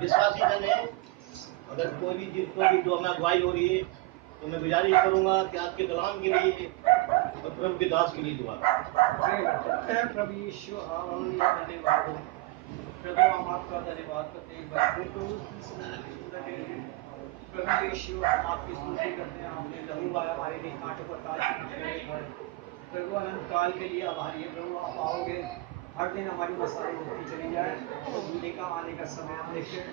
विश्वासी जन है, अगर कोई भी जिसको भी दुआ में अगुवाई हो रही है तो मैं गुजारिश करूंगा कि आपके कलाम के लिए और प्रभु के दास के लिए दुआ प्रभु यीशु हालेलुया, धन्यवाद हो प्रभु, हम आपका धन्यवाद करते हैं प्रभु यीशु, हम आपकी स्तुति करते हैं। आपने लहू बहाया हमारे लिए, कांटों पर ताज प्रभु, अनंत काल के लिए आभारी है प्रभु। आप आओगे हर दिन, हमारी मसाले होती चली जाए। दूल्हे का आने का समय हम देखें,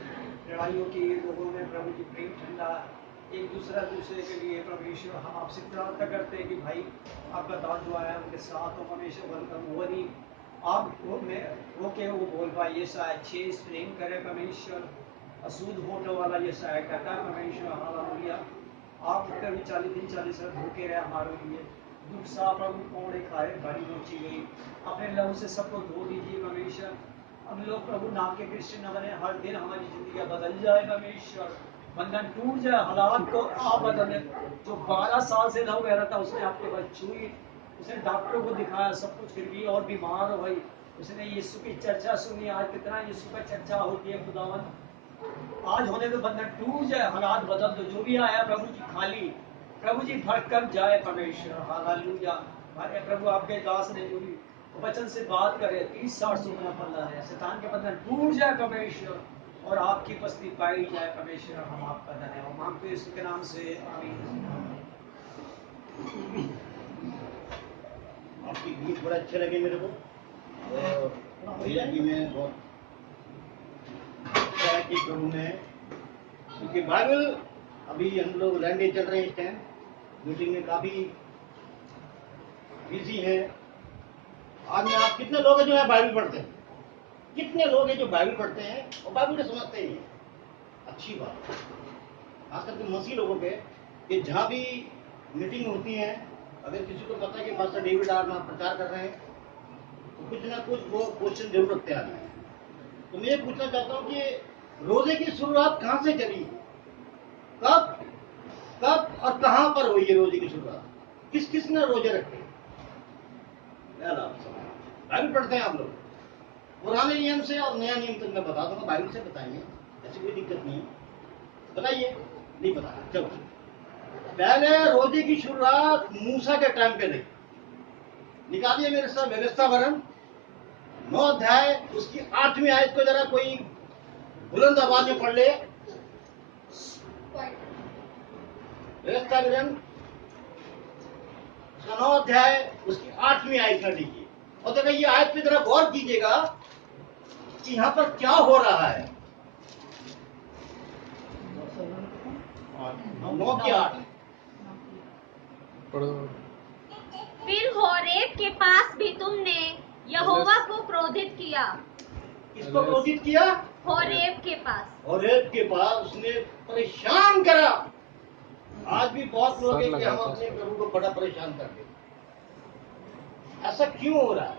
लड़ाइयों की लोगों में प्रभु जी प्रेम ठंडा, एक दूसरे के लिए प्रभु यीशु, हम आपसे प्रार्थना करते हैं कि भाई आपका दास जो आया उनके साथ हो हमेशा बनकर वो नहीं आप वो के वो बोल पाए, ये शायद 6 प्रेम करे परमेश्वर, असूद होने वाला ये शायद कहता है परमेश्वर हालेलुया। आप कभी 40 दिन 40 रात भूखे रहे हमारे लिए, दुख सा प्रभु कोड़े खाए, बड़ी नोची गई, अपने लहू से सबको धो दीजिए परमेश्वर। हम लोग प्रभु नाम के क्रिश्चियन न बने, हर दिन हमारी जिंदगी बदल जाए परमेश्वर, बंधन टूट जाए, हालात को आप बदले। जो 12 साल से लहू बह रहा था उसने आपके बल छुई, उसने डॉक्टरों को दिखाया सब कुछ, फिर भी और बीमार हो गई, उसने यीशु की चर्चा सुनी। आज कितना यीशु का चर्चा होती है खुदावन, आज होने तो बंधन टूट जाए, हालात बदल दो। जो भी आया प्रभु जी खाली, प्रभु जी भटक जाए परमेश्वर हालेलुया। हमारे प्रभु आपके दास ने जो भी वचन से बात करे, 30-60 सुखना पल्ला है, शैतान के बंधन टूट जाए परमेश्वर, और आपकी उपस्थिति पाई जाए परमेश्वर। हम आपका धन्यवाद मांगते हैं इसके नाम से, आमीन। आपकी गीत बड़े अच्छे लगे मेरे को, और भैया जी में बहुत अच्छा है कि प्रभु ने, क्योंकि बाइबल अभी हम लोग लैंडे चल रहे हैं इस टाइम, मीटिंग में काफी बिजी है। आज में आप कितने लोग हैं जो है बाइबल पढ़ते हैं, कितने लोग हैं जो बाइबल पढ़ते हैं और बाइबल को समझते ही हैं। अच्छी बात, खास करके मसीह लोगों पे, कि जहाँ भी मीटिंग होती है, अगर किसी को पता है कि पास्टर डेविड आर्मा प्रचार कर रहे हैं तो कुछ ना कुछ वो क्वेश्चन जरूर रखते हैं। तो मैं ये पूछना चाहता हूँ कि रोजे की शुरुआत कहाँ से चली, कब कब और कहाँ पर हुई है रोजे की शुरुआत, किस किसने रोजे रखे? बाइबल पढ़ते हैं आप लोग, पुराने नियम से और नया नियम तक मैं बता दूंगा, बाइबल से बताएंगे, ऐसी कोई दिक्कत नहीं है। बताइए, नहीं पता? चलो, पहले रोजे की शुरुआत मूसा के टाइम पे रही। निकालिए मेरे साथ व्यवस्था वरण 9 अध्याय, उसकी 8वीं आयत को जरा कोई बुलंद आवाज में पढ़ ले। व्यवस्था वरण 9 अध्याय, उसकी 8वीं आयत में लिखिए, और जरा ये आयत पे जरा गौर कीजिएगा कि यहाँ पर क्या हो रहा है। 9 की 8। फिर होरेब के पास भी तुमने यहोवा को क्रोधित किया। किसको क्रोधित किया? होरेब के पास। होरेब के पास उसने परेशान करा। आज भी बहुत लोग हैं कि हम अपने प्रभु को बड़ा परेशान कर देते। ऐसा क्यों हो रहा है?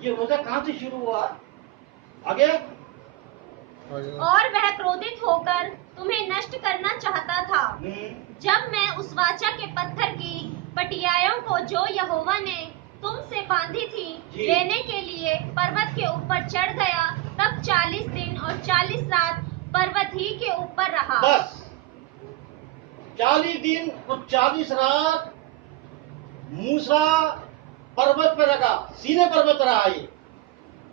ये रोजा कहाँ से शुरू हुआ? आगे। और वह क्रोधित होकर तुम्हें नष्ट करना चाहता था, जब मैं उस वाचा के पत्थर की पटियाओं को जो यहोवा ने तुमसे बांधी थी लेने के लिए पर्वत के ऊपर चढ़ गया, तब 40 दिन और 40 रात पर्वत ही के ऊपर रहा। बस 40 दिन और 40 रात मूसा पर्वत पर रखा, सीने पर्वत रहा ये,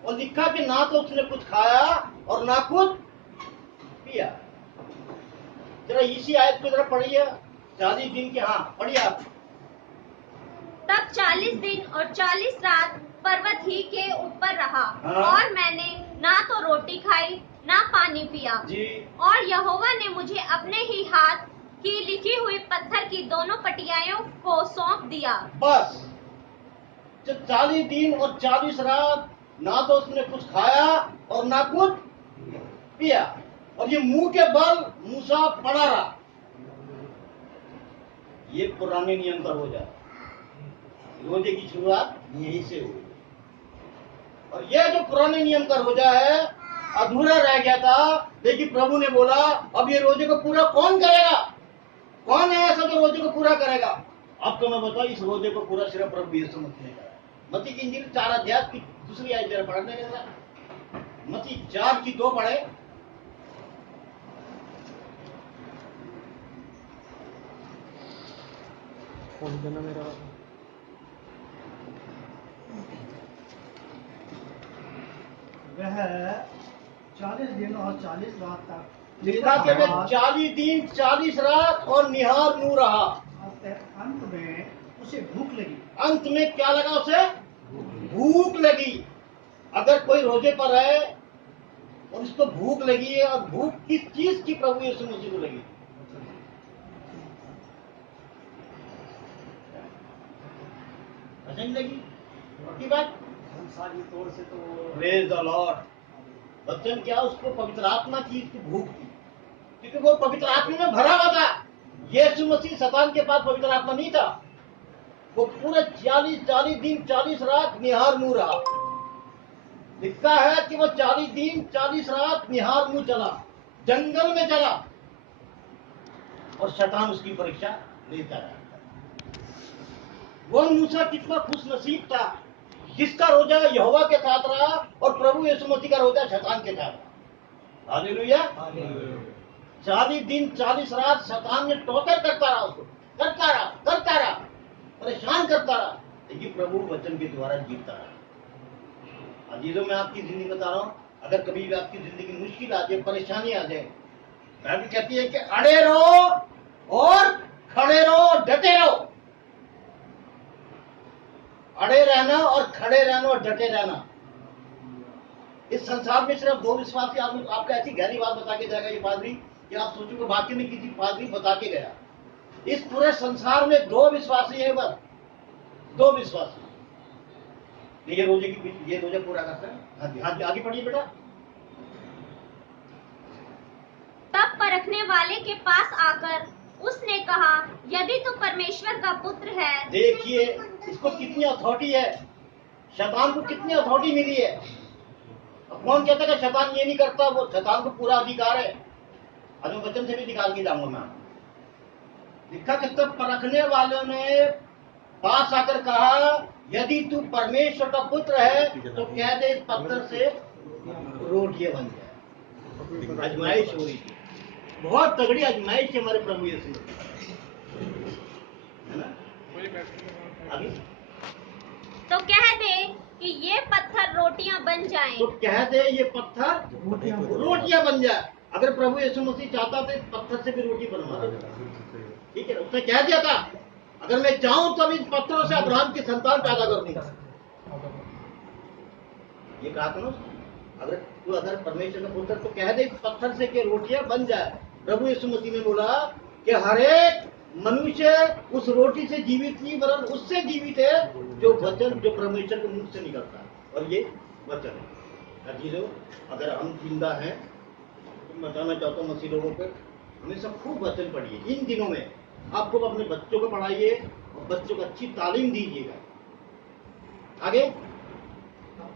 और लिखा कि ना तो उसने कुछ खाया और ना कुछ पिया। जरा इसी आयत को जरा पढ़िए, 40 दिन की, हाँ पढ़िए आप। तब 40 दिन और 40 रात पर्वत ही के ऊपर रहा, और मैंने ना तो रोटी खाई ना पानी पिया जी। और यहोवा ने मुझे अपने ही हाथ की लिखी हुई पत्थर की दोनों पटियाओं को सौंप दिया। बस 40 दिन और 40 रात ना तो उसने कुछ खाया और ना कुछ पिया, और ये मुंह के बल मूसा पड़ा रहा। ये पुराने नियम का रोजा, रोजे की शुरुआत यहीं से हुई, और ये जो पुराने नियम का रोजा है अधूरा रह गया था, लेकिन प्रभु ने बोला अब ये रोजे को पूरा कौन करेगा? कौन है ऐसा जो रोजे को पूरा करेगा? अब तो मैं बताऊं, इस रोजे को पूरा सिर्फ प्रभु यीशु मसीह ने करा। मत्ती की इंजील 4 अध्याय की दूसरी आयत जरा पढ़ने के, मत्ती 4 की 2 पढ़े। वह 40 दिन और 40 रात तक लिखा कि वे 40 दिन 40 रात और निहार मुंह रहा। अंत में उसे भूख लगी। अंत में क्या लगा उसे? भूख लगी। अगर कोई रोजे पर है और उसको भूख लगी है, और भूख किस चीज की प्रभु यीशु मसीह को लगी? नहीं लगी की बात संसारी तौर से तो प्रेज द लॉर्ड। वचन क्या, उसको पवित्र आत्मा की उसकी भूख थी, क्योंकि वो पवित्र आत्मा में भरा हुआ था। यीशु मसीह शैतान के पास पवित्र आत्मा नहीं था। वो पूरे 40 दिन 40 रात निहार मुंह रहा। लिखा है कि वो 40 दिन 40 रात निहार मुंह चला, जंगल में चला, और शैतान उसकी परीक्षा लेता रहा। वो मूसा कितना खुश नसीब था जिसका रोजा यहोवा के साथ रहा और प्रभु यीशु मसीह का रोजा शैतान के साथ रहा। हालेलुया। 40 दिन 40 रात शैतान ने टॉर्चर करता रहा, उसको करता रहा, परेशान करता रहा, लेकिन प्रभु वचन के द्वारा जीतता रहा। अजीजों, मैं आपकी जिंदगी बता रहा हूं, अगर कभी भी आपकी जिंदगी मुश्किल आ जाए, परेशानी आ जाए, बाइबल कहती है कि अड़े रहो और खड़े रहो, डटे रहो। अड़े रहना और खड़े रहना और डटे रहना। इस संसार में सिर्फ दो विश्वासी आदमी आपको ऐसी गहरी बात बता के जाएगा ये पादरी कि आप सोचोगे बाकी में किसी पादरी बता के गया। इस पूरे संसार में दो विश्वासी है, बस दो विश्वासी। ये रोजे पूरा करते हैं। हाँ, आगे पढ़िए बेटा। तब परखने वाले के पास आकर उसने कहा, यदि तू परमेश्वर का पुत्र है। देखिए इसको कितनी अथॉरिटी है, शैतान को कितनी अथॉरिटी मिली है। अब कौन कहता है कि शैतान ये नहीं करता? वो शैतान को पूरा अधिकार है। आज मैं वचन से भी निकाल के जाऊंगा मैं। लिखा कि तब परखने वालों ने पास आकर कहा, यदि तू परमेश्वर का पुत्र है तो कह दे इस पत्थर से रोटियां बन जाए। आजमाइश हो रही थी, बहुत तगड़ी आजमाइश है हमारे प्रभु यीशु है ना। अभी तो कह दे कि ये पत्थर रोटियां बन जाएं। तो कह दे ये पत्थर रोटियां बन जाए। अगर प्रभु यीशु मसीह चाहता तो इस पत्थर से भी रोटी बनवा देता, ठीक है। उसने कह दिया था, अगर मैं चाहूं तो इन पत्थरों से अब्राहम की संतान पैदा कर दूंगा। ये कहा था ना, अगर परमेश्वर का पुत्र तो कह दे इस पत्थर से कि रोटियां बन जाए। प्रभु यीशु मसीह ने बोला कि हर एक मनुष्य उस रोटी से जीवित नहीं, वरन उससे जीवित है जो वचन जो परमेश्वर के मुख से निकलता है, और ये वचन है। अजीजों, अगर हम जिंदा हैं तो मैं बताना चाहता हूँ मसीह लोगों को, हमेशा खूब वचन पढ़िए। इन दिनों में आपको अपने बच्चों को पढ़ाइए और बच्चों को अच्छी तालीम दीजिएगा। आगे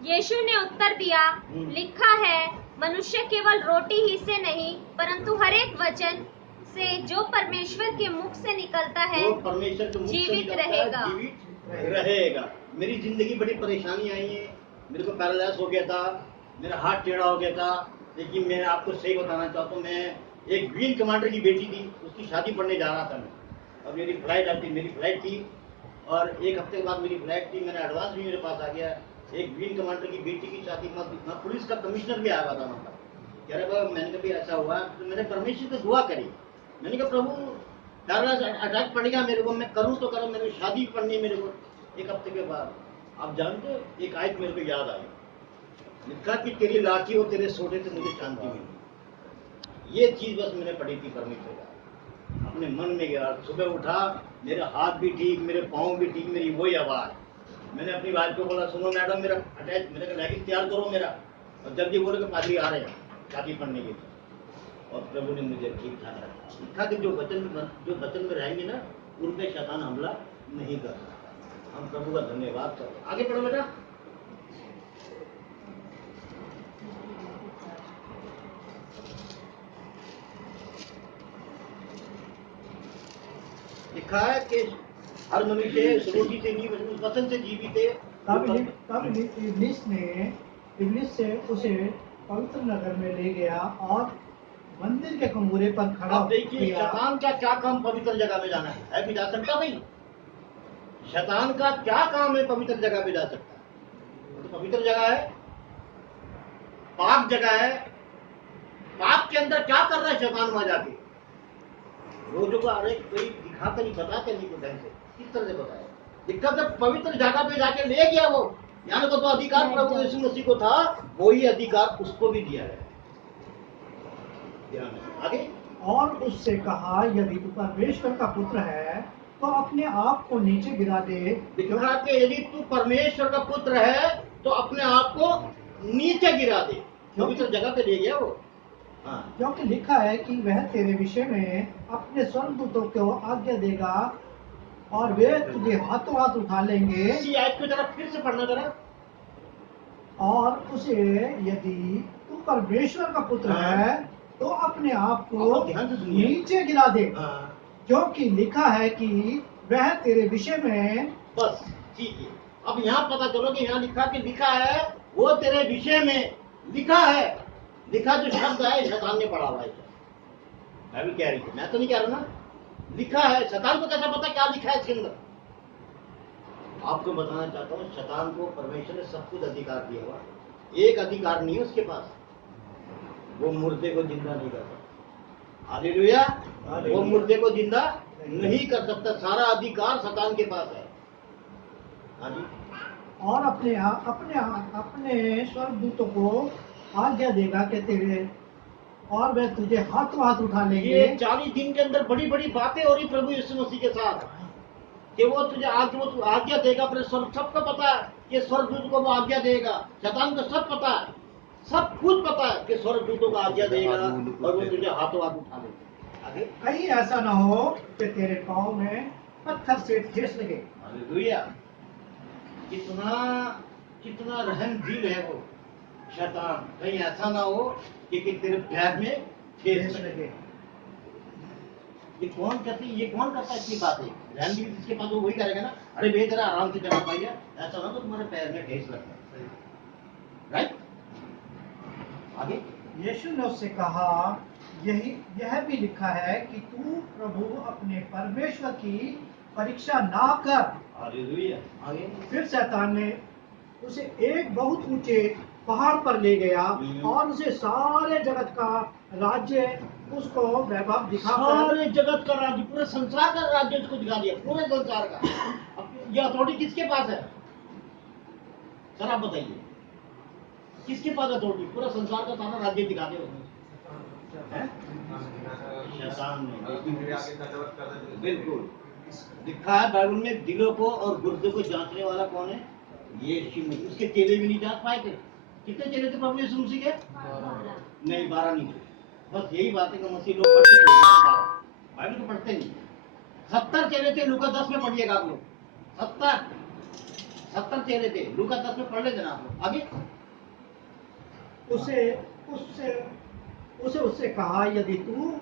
यीशु ने उत्तर दिया, लिखा है, मनुष्य केवल रोटी ही से नहीं परंतु हर एक वचन से जो परमेश्वर के मुख से निकलता है जो परमेश्वर के मुख से जीवित निकलता है, रहेगा। जीवित रहेगा। मेरी जिंदगी बड़ी परेशानी आई है। मेरे को पैरालाइज हो गया था, मेरा हाथ टेढ़ा हो गया था, लेकिन मैं आपको सही बताना चाहता हूँ, मैं एक विंग कमांडर की बेटी थी, उसकी शादी पढ़ने जा रहा था मैं, और मेरी फ्लाइट थी, और एक हफ्ते के बाद मेरी फ्लाइट थी। मैंने एडवांस भी मेरे पास आ गया। एक विंग कमांडर की बेटी की शादी में पुलिस का कमिश्नर भी आया हुआ था, मतलब कह रहे बाबा मैंने कभी ऐसा हुआ, तो मैंने परमेश्वर से दुआ करी। मैंने कहा प्रभु पैरालाइज अटैक पड़ेगा मेरे को, मैं करूँ तो करूँ, मेरे को शादी पढ़नी है मेरे को। एक हफ्ते के बाद आप जानते हो एक आयत मेरे को याद आई, लिखा कि तेरी लाठी और तेरे सोटे से मुझे शांति मिली। ये चीज बस मैंने पढ़ी थी परमेश्वर का, अपने मन में गया। सुबह उठा, मेरे हाथ भी ठीक, मेरे पाँव भी ठीक, मेरी वही आवाज। मैंने अपनी वाइफ को बोला, सुनो मैडम मेरा अटैच, मेरे लैगिंग तैयार करो मेरा, और जल्दी बोलो कि पादरी आ रहे हैं शादी पढ़ने के लिए। और प्रभु ने मुझे ठीक ठाक रखा। लिखा कि जो वचन में रहेंगे ना, उन पे शैतान हमला नहीं कर सकता। हम प्रभु का धन्यवाद करें। आगे पढ़ो बेटा। लिखा है कि हर मनुष्य रोटी से नहीं उस वचन से जीवित है। तब इब्लिस से उसे पवित्र नगर में ले गया और मंदिर के कुंगुरे पर खड़ा अब देखिए शैतान का क्या काम पवित्र जगह में जाना है भी जा सकता भाई? शैतान का क्या काम है पवित्र जगह पे जा सकता है? तो पवित्र जगह है, पाक जगह है, पाप के अंदर क्या कर रहा है शैतान वहां जाके? रोजों का अरे कोई दिखाते नहीं, बताते नहीं को ढंग से, किस तरह से बताया? दिक्कत है पवित्र जगह पे जाके ले गया वो, यानी को तो अधिकार प्रभु यीशु मसीह को था, वही अधिकार उसको भी दिया है। ध्यान है। आगे और उससे कहा, यदि तू परमेश्वर का पुत्र है तो अपने आप को नीचे गिरा दे। दिखा के यदि तू परमेश्वर का पुत्र है तो अपने आप को नीचे गिरा दे। पवित्र जगह पे ले गया वो। हाँ, क्योंकि लिखा है कि वह तेरे विषय में अपने स्वर्गदूतों को आज्ञा देगा और वे तुझे हाथों हाथ उठा लेंगे। इसी आयत को जरा फिर से पढ़ना जरा। और उसे, यदि तू परमेश्वर का पुत्र हाँ। है तो अपने आप को आप ध्यान से सुनिए। नीचे गिरा दे, हाँ, क्योंकि लिखा है कि वह तेरे विषय में। बस ठीक है। अब यहाँ पता चलो कि यहाँ लिखा है वो तेरे विषय में लिखा है। लिखा जो शब्द है शैतान ने पढ़ा हुआ है। मैं भी कह रही थी, मैं तो नहीं कह रहा ना। लिखा है, शैतान को कैसा पता क्या लिखा है इसके अंदर? आपको बताना चाहता हूँ, शैतान को परमेश्वर ने सब कुछ अधिकार दिया हुआ, एक अधिकार नहीं है उसके पास, वो मुर्दे को जिंदा नहीं कर सकता। हालेलुया। वो मुर्दे को जिंदा नहीं कर सकता, सारा अधिकार शैतान के पास है। हाँ जी। और अपने स्वर्गदूतों को आज्ञा देगा कि तेरे, और वे तुझे हाथों हाथ उठा लेंगे। ये 40 दिन के अंदर बड़ी बड़ी बातें हो रही प्रभु यीशु मसीह के साथ कि वो तुझे आज्ञा देगा। अपने स्वर्ग सबको पता है कि स्वर्गदूत को वो आज्ञा देगा। शैतान को सब पता है, सब कुछ पता है कि स्वर्गदूतों को आज्ञा देगा और वो तुझे हाथों हाथ उठा लेगा। आगे कहीं ऐसा ना हो कि तेरे पाँव में पत्थर से ठेस लगे। हालेलुया। कितना कितना रहमदिल है वो शैतान। कहीं ऐसा ना हो कि तेरे पैर में ठेस लगे। ये कौन करता है इतनी बातें? रहमदिल जिसके पास वो वही करेगा ना। अरे भैया जरा आराम से चला पाइए, ऐसा ना तो तुम्हारे पैर में ठेस लगता है। राइट। आगे यीशु ने उससे कहा, यह भी लिखा है कि तू प्रभु अपने परमेश्वर की परीक्षा ना कर। हालेलुया। आगे फिर शैतान ने उसे एक बहुत ऊंचे पहाड़ पर ले गया और उसे सारे जगत का राज्य, उसको वैभव दिखाकर, सारे जगत का राज्य, पूरे संसार का राज्य उसको दिखा दिया, पूरे संसार का। अब ये अथॉरिटी किसके पास है? सर आप बताइए, किसके पास अथॉरिटी? पूरा संसार का सारा राज्य दिखा दिया उसने। शैतान ने। बिल्कुल लिखा है बाइबल में, दिलों को और गुर्दे को जांचने वाला कौन है? यीशु मसीह। उसके चेले भी नहीं जांच पाए थे। कितने चेले थे प्रभु यीशु मसीह के? नहीं, 12 नहीं थे। बस यही बात है कि मसीह लोग पढ़ते थे, बाइबल को पढ़ते नहीं। 70 चेले थे। लूका 10 में पढ़िएगा आप लोग। 70 चेले थे। लूका 10 में पढ़ लेते ना आप लोग। आगे उससे कहा, यदि तू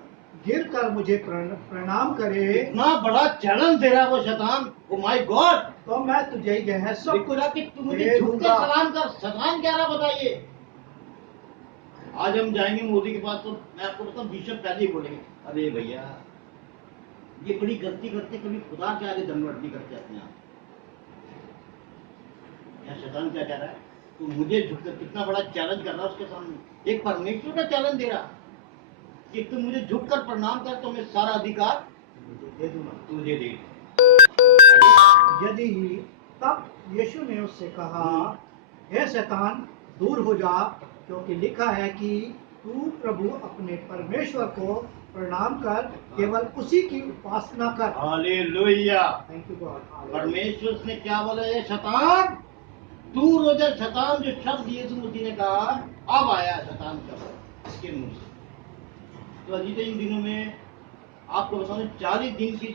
गिर कर मुझे प्रणाम करे। इतना बड़ा चैलेंज दे रहा है वो शैतान। Oh my God. तो मैं तुझे यह सब कुछ कि तू मुझे झुक के सलाम कर। शैतान क्या रहा बताइए? आज हम जाएंगे मोदी के पास तो मैं आपको बताऊं, बिशप पहले ही बोलेंगे, अरे भैया ये बड़ी गलती करते, कभी खुदा के आगे दंडवत नहीं करते अपने आप। या शैतान क्या कह रहा है? तू मुझे झुककर, कितना बड़ा चैलेंज कर रहा है उसके सामने। एक परमेश्वर का चैलेंज दे रहा कि तू मुझे झुककर प्रणाम कर तो मैं सारा अधिकार दे दूंगा, तुझे दे। यदि तब यीशु ने उससे कहा, हे शैतान दूर हो जा, क्योंकि लिखा है कि तू प्रभु अपने परमेश्वर को प्रणाम कर, केवल उसी की उपासना कर। हालेलुया। Thank you God. परमेश्वर ने क्या बोला? ये शैतान दूर हो जा। शैतान जो शब्द यीशु मसीह ने कहा, अब आया शैतान का इसके मुंह से। तो अजी इन दिनों में आपको बताऊं, 40 दिन की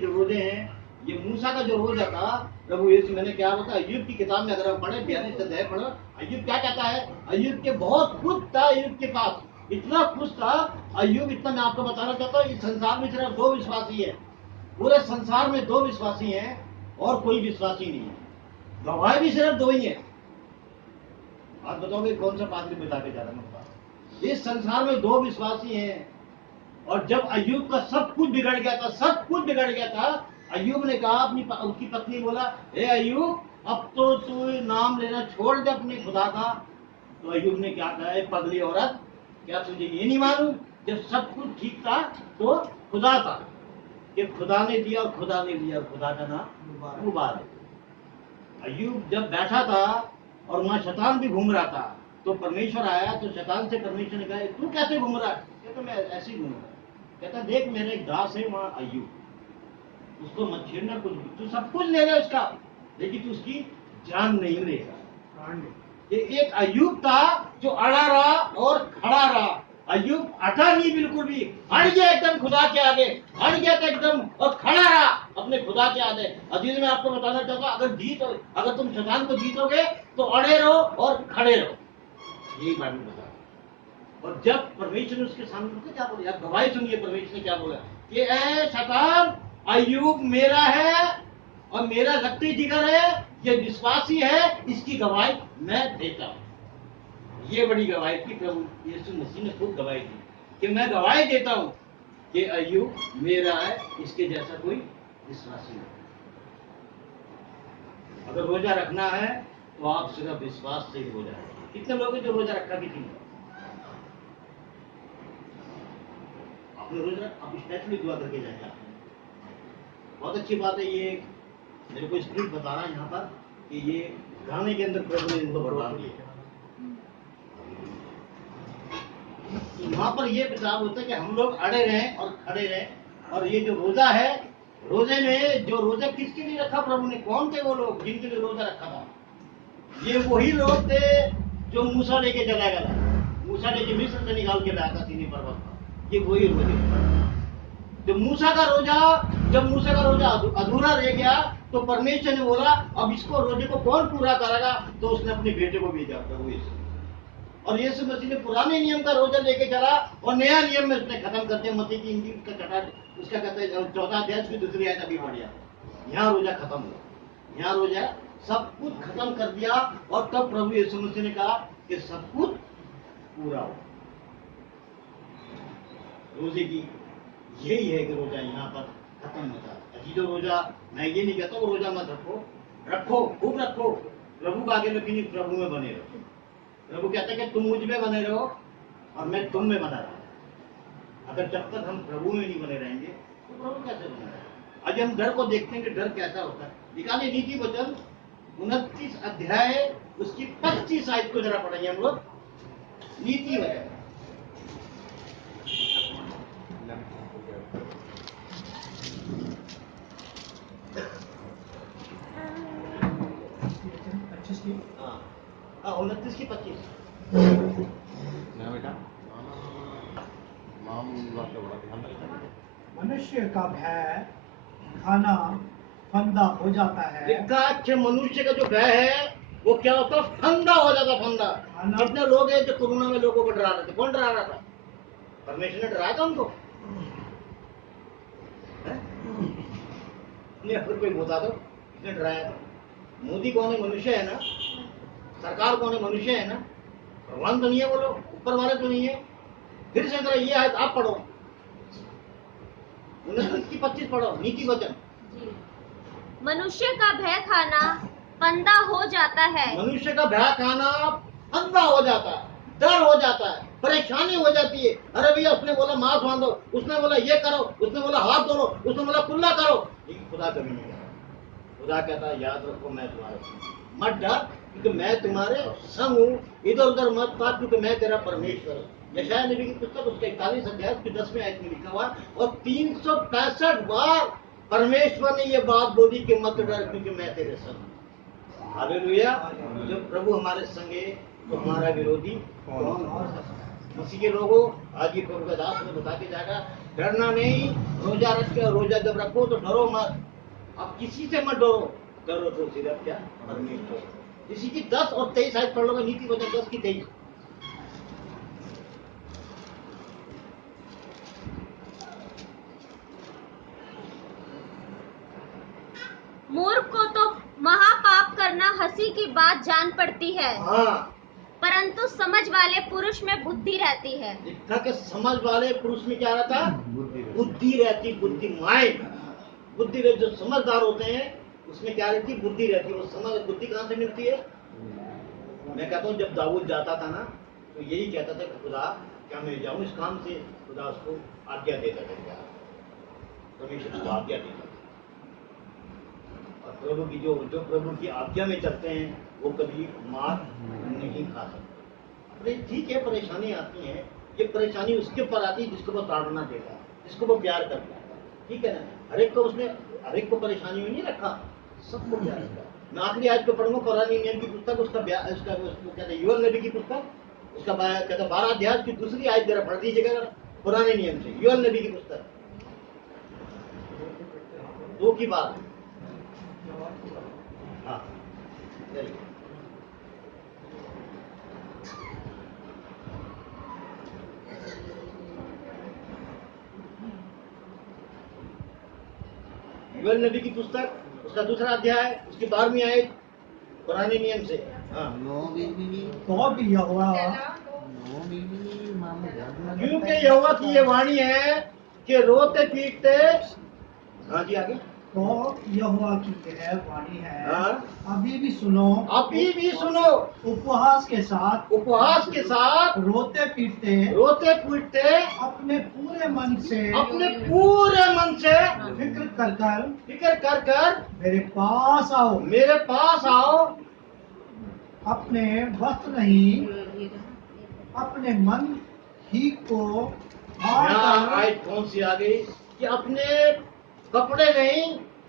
जो रोजे हैं, ये मूसा का जो रोजा था, प्रभु यीशु मैंने क्या बताया? अय्यूब की किताब में अगर आप पढ़े, 42 अध्याय पढ़ो, अय्यूब क्या कहता है? अय्यूब के बहुत खुश था, अय्यूब के पास इतना खुश था अय्यूब, इतना मैं आपको बताना चाहता हूँ, इस संसार में सिर्फ 2 विश्वासी है। पूरे संसार में 2 विश्वासी हैं और कोई विश्वासी नहीं है। गवाह भी सिर्फ 2 ही है। आप बताओगे कौन सा पादरी बता के जा रहा है? इस संसार में 2 विश्वासी हैं। और जब अय्यूब का सब कुछ बिगड़ गया था, अय्यूब ने कहा उसकी पत्नी बोला, हे अय्यूब, अब तो तू नाम लेना छोड़ दे अपने खुदा का। तो अय्यूब ने क्या कहा, पगली औरत, क्या तुझे ये नहीं मालूम जब सब कुछ ठीक था तो खुदा था, कि खुदा ने दिया और खुदा ने लिया, खुदा का नाम मुबारक। अय्यूब जब बैठा था और वहां शैतान भी घूम रहा था, तो परमेश्वर आया तो शैतान से परमेश्वर ने कहा, तू कैसे घूम रहा है? कहता मैं ऐसे ही घूम रहा। कहता देख मेरा एक दास है वहां अय्यूब, उसको मत छेड़ना, कुछ भी तू सब कुछ ले ले उसका, लेकिन तू उसकी जान नहीं लेगा। ये एक अय्यूब था जो अड़ा रहा और खड़ा रहा। अय्यूब हटा नहीं बिल्कुल भी, अड़ गया एकदम खुदा के आगे, अड़ गया था एकदम और खड़ा रहा अपने खुदा के आगे। अजीज मैं आपको बताना चाहूंगा, अगर तुम शैतान को जीतोगे तो अड़े रहो और खड़े रहो, यही बाइबल बता। और जब परमेश्वर ने उसके सामने क्या बोला, यार गवाही सुनिए, परमेश्वर ने क्या बोला कि ए शैतान, अय्यूब मेरा है और मेरा रक्ती जिगर है, ये विश्वासी है, इसकी गवाही मैं देता हूं। ये बड़ी गवाही थी, प्रभु यीशु मसीह ने खुद गवाही दी कि मैं गवाही देता हूं कि अय्यूब मेरा है, इसके जैसा कोई विश्वासी नहीं। अगर रोजा रखना है तो आप सिर्फ विश्वास से ही रोजा रखें। कितने लोग हैं जो रोजा रखा किसी ने? आपने रोजा आप स्पेशली दुआ करके जाएंगे। बहुत अच्छी बात है, ये मेरे को स्क्रिप्ट बता रहा है यहाँ पर कि ये गाने के अंदर प्रभु ने इनको वरदान दिए। वहां पर ये विचार होता है कि हम लोग अड़े रहें और खड़े रहें। और ये जो रोजा है, रोजे में जो रोजा किसके लिए रखा प्रभु ने? कौन थे वो लोग जिनके लिए रोजा रखा था? ये वही लोग थे जो मूसा लेके चला गया, मूसा लेके मिस्र से निकाल के लाया था सीनी पर्वत पर। ये वही रोजे, जब मूसा का रोजा अधूरा रह गया तो परमेश्वर ने बोला अब इसको रोजे को कौन पूरा करेगा? तो उसने अपने बेटे को भेजा, प्रभु यीशु। और यीशु मसीह ने पुराने नियम का रोजा लेके चला और नया नियम में उसने खत्म कर दिया। मसीह की इंजील का कटा उसका कहते हैं 14 अध्याय की दूसरी आयत अभी पढ़िया, यहाँ रोजा खत्म हुआ, यहाँ रोजा सब कुछ खत्म कर दिया। और तब प्रभु यीशु मसीह ने कहा कि सब कुछ पूरा हो। रोजे की यही है कि रोजा यहाँ पर खत्म होता है। अजी जो रोजा, मैं ये नहीं कहता वो रोजा मत रखो, रखो खूब रखो, प्रभु को आगे लेकिन प्रभु में बने रहो। प्रभु कहता है कि तुम मुझ में बने रहो और मैं तुम में बना रहा। अगर जब तक हम प्रभु में नहीं बने रहेंगे तो प्रभु कैसे बने रहेंगे? आज हम डर को देखते हैं कि डर कैसा होता है। निकालिए नीति वचन 29 अध्याय उसकी 25 आयत को जरा पढ़ेंगे हम लोग। नीति वचन हाँ 29 की 25। मनुष्य का भय खाना फंदा हो जाता है। मनुष्य का जो भय है वो क्या होता है? फंदा हो जाता, फंदा। कितने लोग हैं जो कोरोना में लोगों को डरा रहे थे? कौन डरा रहा था? परमेश्वर ने डराया था उनको? अगर कोई बता दो किसने डराया था? मोदी कौन है? मनुष्य है ना। सरकार कौन है? मनुष्य है ना। भगवान तो नहीं है वो लोग, ऊपर वाले तो नहीं है। फिर से ये आयत आप पढ़ो, 29 की 25 पढ़ो, नीति वचन। मनुष्य का भय खाना फंदा हो जाता है। मनुष्य का भय खाना फंदा हो जाता है, डर हो जाता है, परेशानी हो जाती है। अरे भैया उसने बोला मांस बांधो, उसने बोला ये करो, उसने बोला हाथ धो लो, उसने बोला कुल्ला करो। लेकिन खुदा कभी नहीं कहता। खुदा कहता है याद रखो मैं तुम्हारे संग, मत डर क्योंकि मैं तुम्हारे संग हूँ, इधर उधर मत भाग क्योंकि मैं तेरा परमेश्वर हूँ। यशायाह नबी की पुस्तक उसके 41 अध्याय उसके 10वें आयत में लिखा हुआ। और 365 बार परमेश्वर ने ये बात बोली कि मत डर क्योंकि मैं तेरे संग हूँ। हालेलुया। जब प्रभु हमारे संगे तो हमारा विरोधी कौन हो सकता है? मसीह के लोगों, आज ये प्रभु का दास में बता के जाएगा, डरना नहीं। रोजा रख के, रोजा जब रखो तो डरो मत। आप किसी से मत डरो, डरो तो सिर्फ क्या? परमेश्वर। इसी की 10 और 23 आयत पढ़ लो, नीति वचन 10 की 23। मूर्ख को तो महापाप करना हंसी की बात जान पड़ती है, परंतु समझ वाले पुरुष में बुद्धि रहती है। लिखा कि समझ वाले पुरुष में क्या रहता? बुद्धि रहती, बुद्धि, माइंड। बुद्धि रहती, जो समझदार होते हैं उसमें क्या रहती है? बुद्धि रहती है। वो समझ बुद्धि कहाँ से मिलती है? मैं कहता हूँ जब दाऊद जाता था ना तो यही कहता था कि खुदा क्या मैं जाऊँ इस काम से? खुदा उसको आज्ञा देता था, परमेश्वर उसको आज्ञा देता था। और प्रभु की जो प्रभु की आज्ञा में चलते हैं वो कभी मार नहीं खा सकते। अरे ठीक है, परेशानी आती है, ये परेशानी उसके ऊपर आती है जिसको वो ताड़ना देता है, जिसको वो प्यार करता है, ठीक है ना। हर एक को परेशानी में नहीं रखा, सबको प्यार करता है। मैं आखिरी आज को पढ़ूंगा पुराने नियम की पुस्तक, उसको कहते हैं योएल नबी की पुस्तक, उसका कहते हैं 12 अध्याय की दूसरी आयत जरा पढ़ दीजिएगा पुराने नियम से, योएल नबी की पुस्तक 2 की बात। हाँ चलिए, योएल नबी की पुस्तक उसका दूसरा अध्याय उसकी 12वीं आयत पुराने नियम से। हाँ, तो भी यहोवा क्योंकि यहोवा की ये वाणी है कि रोते पीटते। हाँ जी आगे। तो यहोवा की यह वाणी है, हाँ? अभी भी सुनो, उपहास के साथ रोते पीटते अपने पूरे मन से फिक्र कर कर मेरे पास आओ, अपने वस्त्र नहीं अपने मन ही को फाड़ कर, आयत कौन सी आ गई कि अपने कपड़े नहीं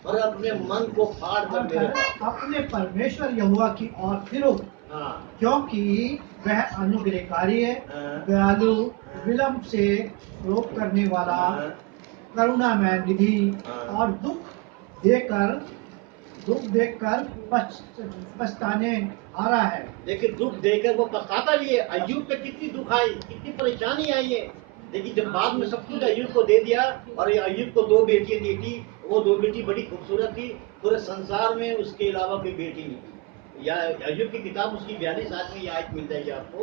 और अपने मन को फाड़ कर मेरे पास। अपने परमेश्वर यहोवा की ओर फिरो, हाँ, क्योंकि वह अनुग्रहकारी है, हाँ, दयालु, विलंब से क्रोध करने वाला, हाँ, करुणामय निधि हाँ। और दुख देकर पछताने आ रहा है। देखिए दुख देकर वो पछताता भी है। अय्यूब पे कितनी दुख आई, कितनी परेशानी आई है, लेकिन जब बाद में सब कुछ अय्यूब को दे दिया और ये अय्यूब को 2 बेटियां दी थी, वो 2 बेटी बड़ी खूबसूरत थी, पूरे संसार में उसके अलावा कोई बेटी नहीं थी। या अय्यूब की किताब उसकी 42 आयत में ये आयत मिल जाएगी आपको।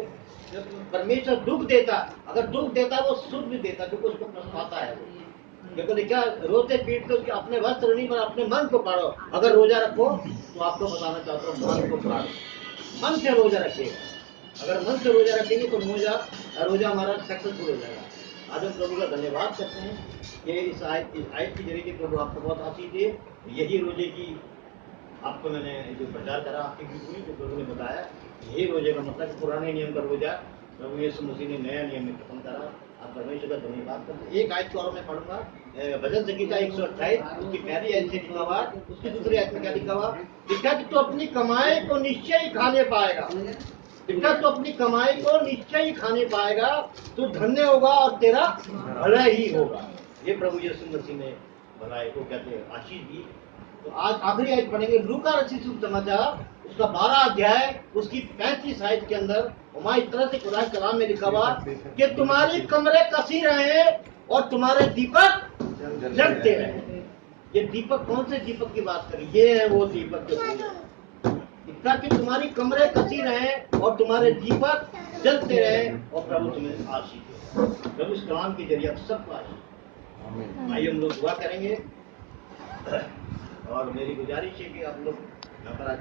जब परमेश्वर दुख देता, अगर दुख देता वो सुख भी देता, क्योंकि उसको पछताता है। देखो देखा, रोते पीटते उसके अपने वस्त्र नहीं पर अपने मन को फाड़ो। अगर रोजा रखो तो आपको बताना चाहता हूँ मन को फाड़ो, मन से रोजा रखिएगा। अगर मन से रोजा रखेंगे तो रोजा हमारा सक्सेसफुल हो जाएगा। आज हम प्रभु का धन्यवाद करते हैं कि इस आयत के जरिए प्रभु आपको बहुत आशीष दे। यही रोजे की आपको मैंने जो प्रचार करा आपके बीच में, जो प्रभु ने बताया, यही रोजे का मतलब पुराने नियम का रोजा प्रभु यीशु मसीह ने नया नियम में खत्म करा। आप परमेश्वर का धन्यवाद करते हैं। एक आयत को और मैं पढ़ूंगा, भजन संगीता 128 उसकी पहली आयत से लिखा हुआ, उसकी दूसरी आयत में क्या लिखा हुआ? लिखा कि तू अपनी कमाई को निश्चय ही खाने पाएगा। लिखा तो अपनी कमाई को निश्चय ही खाने पाएगा, तू धन्य होगा और तेरा भला ही होगा। ये प्रभु यीशु मसीह ने भलाई को कहते हैं आशीष दी। तो आज आखिरी आयत पढ़ेंगे, लूका रचित समाचार उसका 12 अध्याय उसकी 35 आयत के अंदर वहाँ इस तरह से खुदा के कलाम में लिखा हुआ कि तुम्हारी कमरे कसी रहे और तुम्हारे दीपक जलते रहे। ये दीपक कौन से दीपक की बात करें? ये है वो दीपक इतना कि तुम्हारी कमरे कसी रहे और तुम्हारे दीपक जलते रहे और प्रभु तुम्हें आशीष दे। प्रभु इस कलाम के जरिए सबको आशीष। आइए हम लोग दुआ करेंगे और मेरी गुजारिश है कि आप लोग यहाँ पर